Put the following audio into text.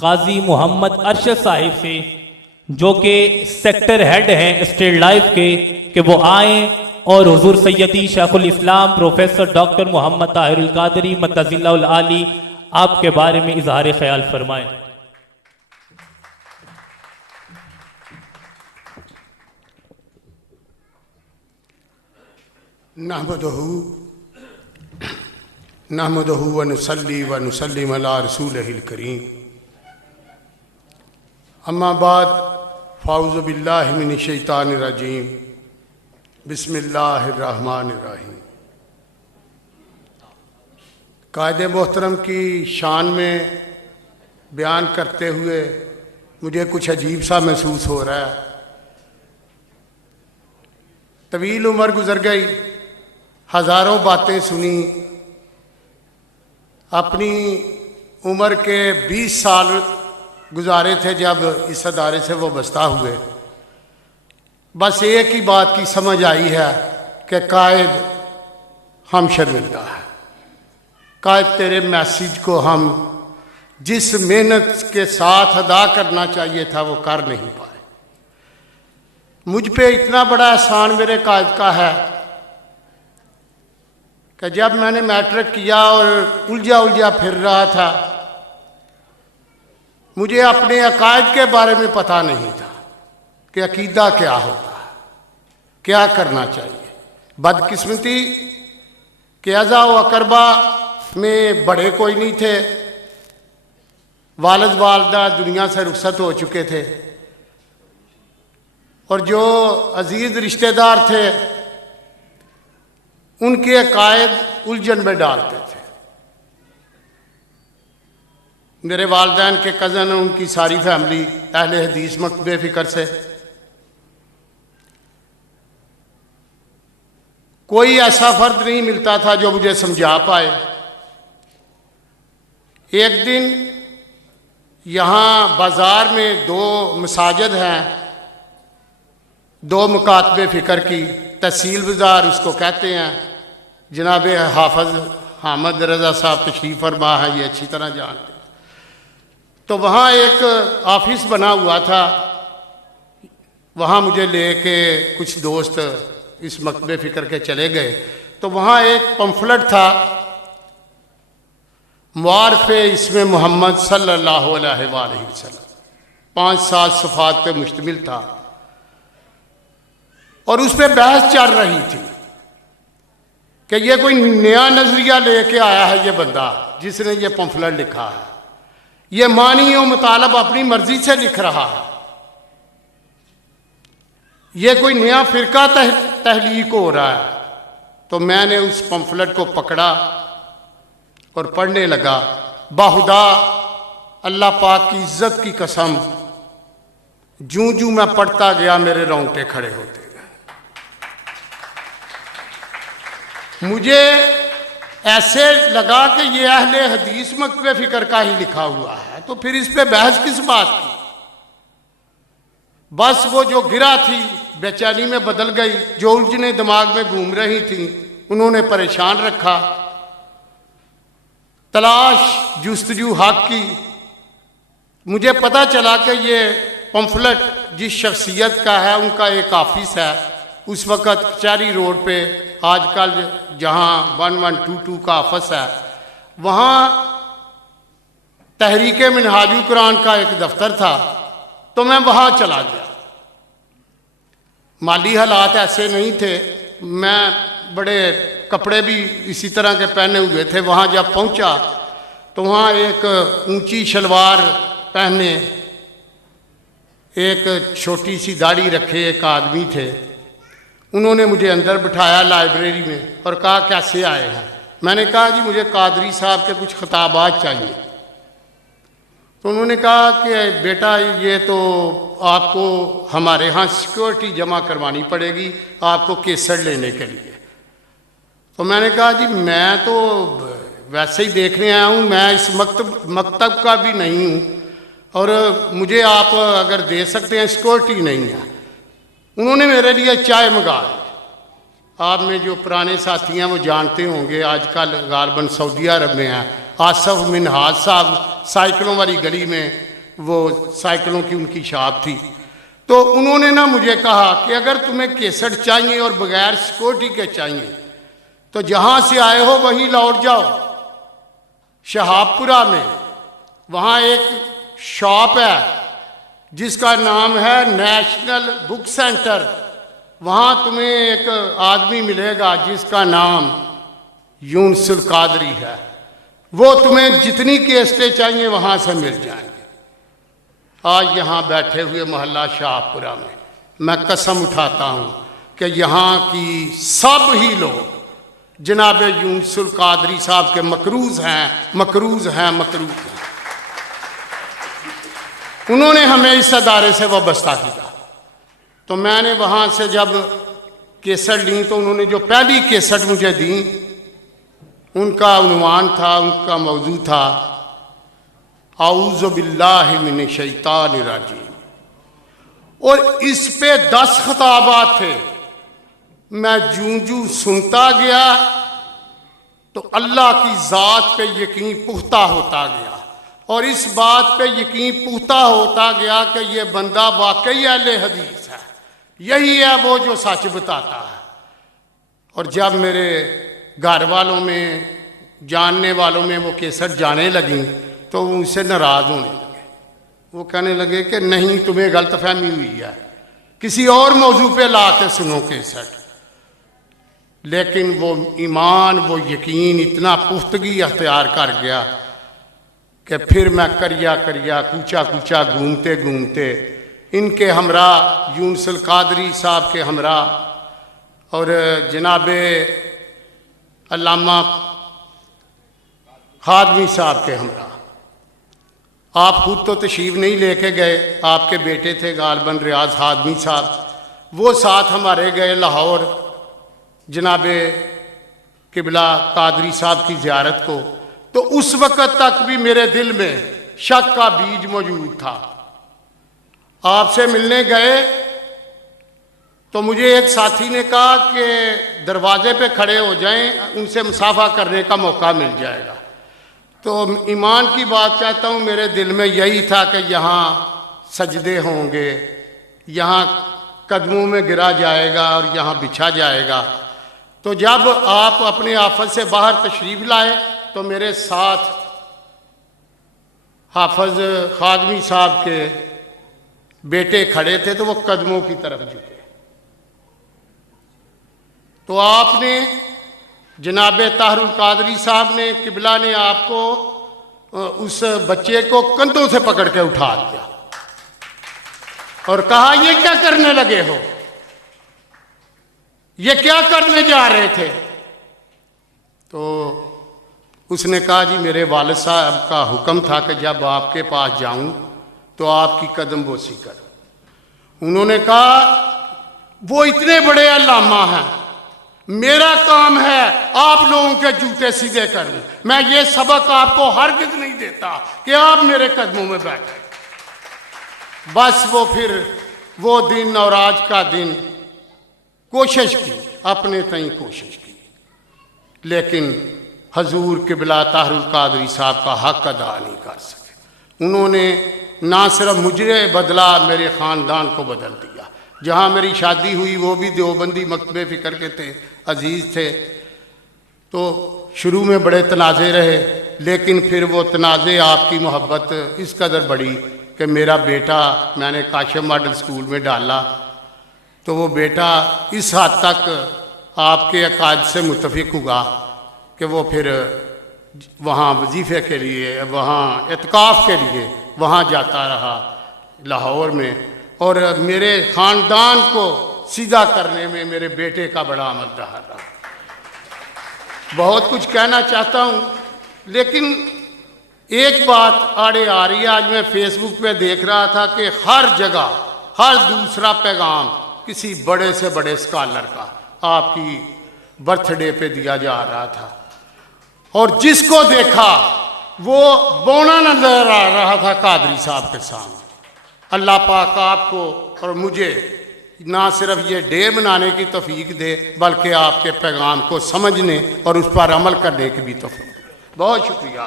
काजी मोहम्मद अरशद साहिब से, जो कि सेक्टर हेड हैं स्टेट लाइफ के, कि वो आए और हुजूर सैयदी शेखुल इस्लाम प्रोफेसर डॉक्टर मोहम्मद ताहिरुल कादरी मतज़िल्लाहुल आली आपके बारे में इजहार ख्याल फरमाएं। नहमदहु व नुसल्ली व नुसल्लिम अला रसूलिहिल करीम। अम्मा बाद फ़ाऊज़ु बिल्लाहि मिनश शैतानिर रजीम। बिस्मिल्लाहिर रहमानिर रहीम। कायदे मोहतरम की शान में बयान करते हुए मुझे कुछ अजीब सा महसूस हो रहा है। तवील उम्र गुजर गई, हज़ारों बातें सुनी, अपनी उम्र के 20 साल गुजारे थे जब इस अदारे से वो बस्ता हुए। बस एक ही बात की समझ आई है कि कायद हम शर्मिंदा है। कायद तेरे मैसेज को हम जिस मेहनत के साथ अदा करना चाहिए था वो कर नहीं पाए। मुझ पे इतना बड़ा एहसान मेरे कायद का है कि जब मैंने मैट्रिक किया और उलझा फिर रहा था, मुझे अपने अकायद के बारे में पता नहीं था कि अकीदा क्या होता है, क्या करना चाहिए। बदकिस्मती कि अज़ा व अकरबा में बड़े कोई नहीं थे, वालिद वालदा दुनिया से रुखसत हो चुके थे और जो अजीज रिश्तेदार थे उनके अकायद उलझन में डालते थे। मेरे वालिदैन के कज़न, उनकी सारी फैमिली अहले हदीस मकतबे फ़िक्र से। कोई ऐसा फर्द नहीं मिलता था जो मुझे समझा पाए। एक दिन यहाँ बाज़ार में 2 मसाजिद हैं, 2 मकातबे फ़िक्र की, तहसील बाज़ार उसको कहते हैं। जनाब हाफ़िज़ हामिद रज़ा साहब तशरीफ़ फरमा है, ये अच्छी तरह जानते हैं। तो वहाँ एक ऑफिस बना हुआ था, वहाँ मुझे लेके कुछ दोस्त इस मकतबे फ़िक्र के चले गए। तो वहाँ एक पंफलेट था, मुआरफ़े इसमें मोहम्मद सल्लल्लाहु अलैहि वसल्लम, 5-7 सफ़ात पे मुश्तमिल था और उस पर बहस चल रही थी कि ये कोई नया नज़रिया लेके आया है ये बंदा जिसने ये पंफलेट लिखा है, ये मानी और मुतालब अपनी मर्जी से लिख रहा है, ये कोई नया फ़िरका तहलीक हो रहा है। तो मैंने उस पंफलेट को पकड़ा और पढ़ने लगा। बाहुदा अल्लाह पाक की इज्जत की कसम, जूं जूं मैं पढ़ता गया मेरे रोंगटे खड़े होते गए। मुझे ऐसे लगा कि ये अहले हदीस मकतबे फ़िक्र का ही लिखा हुआ है, तो फिर इस पे बहस किस बात की। बस वो जो गिरा थी बेचैनी में बदल गई, जो उलझने दिमाग में घूम रही थी उन्होंने परेशान रखा। तलाश जुस्तजू हक की, मुझे पता चला कि ये पंफलेट जिस शख्सियत का है उनका एक ऑफिस है उस वक़्त कचहरी रोड पे, आजकल जहाँ 1122 का ऑफिस है, वहाँ तहरीक मिनहाजुल कुरान का एक दफ्तर था। तो मैं वहाँ चला गया। माली हालात ऐसे नहीं थे, मैं बड़े कपड़े भी इसी तरह के पहने हुए थे। वहाँ जब पहुँचा तो वहाँ एक ऊंची शलवार पहने, एक छोटी सी दाढ़ी रखे एक आदमी थे। उन्होंने मुझे अंदर बिठाया लाइब्रेरी में और कहा कैसे आए हैं। मैंने कहा जी मुझे कादरी साहब के कुछ खिताबात चाहिए। तो उन्होंने कहा कि बेटा ये तो आपको हमारे यहाँ सिक्योरिटी जमा करवानी पड़ेगी आपको केसर लेने के लिए। तो मैंने कहा जी मैं तो वैसे ही देखने आया हूँ, मैं इस मकतब का भी नहीं हूँ और मुझे आप अगर दे सकते हैं, सिक्योरिटी नहीं है। उन्होंने मेरे लिए चाय मंगा ली। आप में जो पुराने साथी हैं वो जानते होंगे, आजकल गालबन सऊदी अरब में हैं, आसफ मिनहाज साहब साइकिलों वाली गली में वो साइकिलों की उनकी शॉप थी। तो उन्होंने ना मुझे कहा कि अगर तुम्हें केसट चाहिए और बगैर सिक्योरिटी के चाहिए तो जहाँ से आए हो वहीं लौट जाओ। शहाबपुरा में वहाँ एक शॉप है जिसका नाम है नेशनल बुक सेंटर। वहाँ तुम्हें एक आदमी मिलेगा जिसका नाम यूनुस कादरी है। वो तुम्हें जितनी केसटें चाहिए वहाँ से मिल जाएंगे। आज यहाँ बैठे हुए मोहल्ला शाहपुरा में मैं कसम उठाता हूँ कि यहाँ की सब ही लोग जनाब यूनुस कादरी साहब के मकरूज हैं, मकरूज हैं, मकरूज हैं। उन्होंने हमें इस अदारे से वाबस्ता किया। तो मैंने वहाँ से जब केसट ली तो उन्होंने जो पहली केसट मुझे दी उनका उन्वान था, उनका मौजू था औज़ु बिल्लाहि मिनश शैतानिर रजीम। और इस पे 10 खिताबात थे। मैं जूं जूं सुनता गया तो अल्लाह की ज़ात पे यकीन पुख्ता होता गया और इस बात पे यकीन पुख्ता होता गया कि ये बंदा वाकई अहले हदीस है, यही है वो जो सच बताता है। और जब मेरे घर वालों में, जानने वालों में वो केसट जाने लगी तो उनसे नाराज़ होने लगे। वो कहने लगे कि नहीं, तुम्हें गलतफहमी हुई है, किसी और मौजू पे ला के सुनो केसट। लेकिन वो ईमान, वो यकीन इतना पुख्तगी अख्तियार कर गया कि फिर मैं करिया करिया कूचा कूचा घूमते घूमते इनके हमरा, यूनुस कादरी साहब के हमरा और जनाबे अल्लामा खादमी साहब के हमरा। आप खुद तो तशरीफ़ नहीं लेके गए, आपके बेटे थे गालबन रियाज खादमी साहब, वो साथ हमारे गए लाहौर जनाबे किबला कादरी साहब की ज़ियारत को। तो उस वक़्त तक भी मेरे दिल में शक का बीज मौजूद था। आपसे मिलने गए तो मुझे एक साथी ने कहा कि दरवाजे पे खड़े हो जाएं, उनसे मुसाफा करने का मौका मिल जाएगा। तो ईमान की बात चाहता हूँ, मेरे दिल में यही था कि यहाँ सजदे होंगे, यहाँ कदमों में गिरा जाएगा और यहाँ बिछा जाएगा। तो जब आप अपने ऑफिस से बाहर तशरीफ़ लाए तो मेरे साथ हाफिज खादमी साहब के बेटे खड़े थे, तो वो कदमों की तरफ झुके। तो आपने, जनाब ताहरुल कादरी साहब ने, किबला ने आपको, उस बच्चे को कंधों से पकड़ के उठा दिया और कहा, ये क्या करने लगे हो, ये क्या करने जा रहे थे। तो उसने कहा, जी मेरे वालिद साहब का हुक्म था कि जब आपके पास जाऊं तो आपकी कदम बोसी करूं। उन्होंने कहा, वो इतने बड़े अल्लामा हैं, मेरा काम है आप लोगों के जूते सीधे करूं। मैं ये सबक आपको हरगिज़ नहीं देता कि आप मेरे कदमों में बैठे। बस वो फिर वो दिन और आज का दिन कोशिश की, अपने तई कोशिश की, लेकिन हजूर किबला ताहरुल कादरी साहब का हक अदा नहीं कर सके। उन्होंने ना सिर्फ मुझे बदला, मेरे ख़ानदान को बदल दिया। जहाँ मेरी शादी हुई वो भी देवबंदी मकतबे फ़िक्र के थे, अजीज़ थे। तो शुरू में बड़े तनाज़े रहे, लेकिन फिर वो तनाज़े, आपकी मोहब्बत इस कदर बढ़ी कि मेरा बेटा मैंने काशिम मॉडल स्कूल में डाला तो वो बेटा इस हद तक आपके अकाद से मुतफिक हुआ कि वो फिर वहाँ वजीफ़े के लिए, वहाँ इत्काफ़ के लिए वहाँ जाता रहा लाहौर में। और मेरे ख़ानदान को सीधा करने में मेरे बेटे का बड़ा अमल रहा। बहुत कुछ कहना चाहता हूँ, लेकिन एक बात आड़े आ रही है। आज मैं फेसबुक पे देख रहा था कि हर जगह हर दूसरा पैगाम किसी बड़े से बड़े स्कॉलर का आपकी बर्थडे पे दिया जा रहा था, और जिसको देखा वो बौना नजर आ रहा था कादरी साहब के सामने। अल्लाह पाक आपको और मुझे ना सिर्फ ये डे मनाने की तौफीक दे, बल्कि आपके पैगाम को समझने और उस पर अमल करने की भी तौफीक। बहुत शुक्रिया।